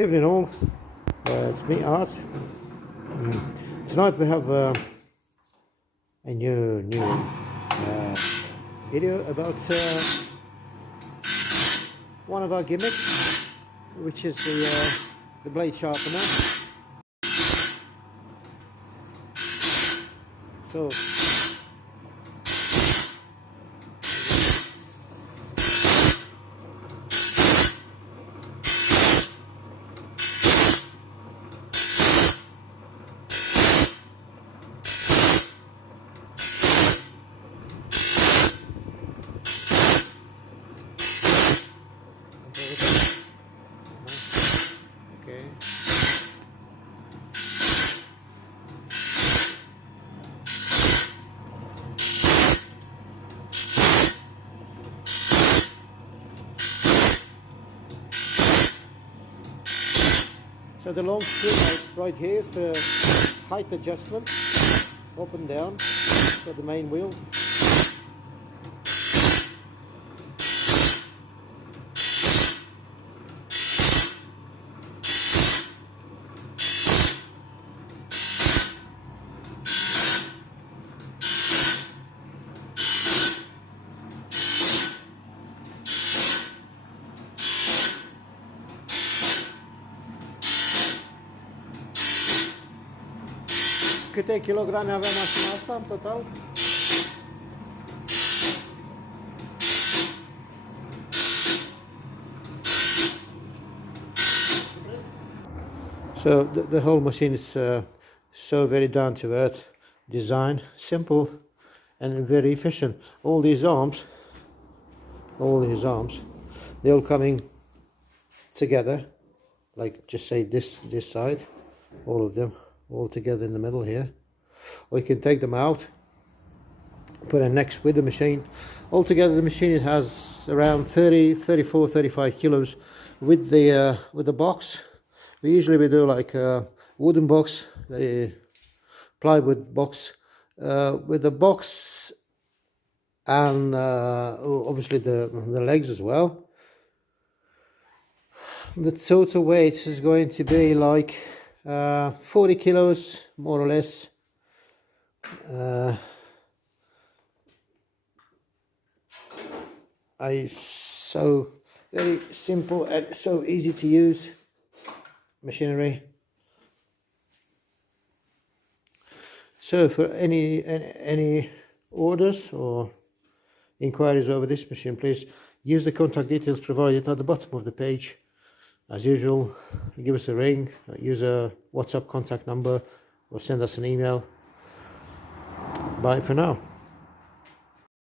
Evening all, it's me Art. Tonight we have a new video about one of our gimmicks, which is the blade sharpener. So okay. So the long screw right here is the height adjustment, up and down for the main wheel. Câte kilograme avem mașina asta în total? So the whole machine is so very down to earth design, simple and very efficient. All these arms, they're all coming together, like just say this side, all of them all together in the middle here, or you can take them out, put it next with the machine. Altogether the machine has around 34-35 kilos with the box. We do like a wooden box, very plywood box, with the box and obviously the legs as well. The total weight is going to be like 40 kilos more or less. So very simple and so easy to use machinery. So for any orders or inquiries over this machine, please use the contact details provided at the bottom of the page. As usual, give us a ring, use a WhatsApp contact number, or send us an email. Bye for now.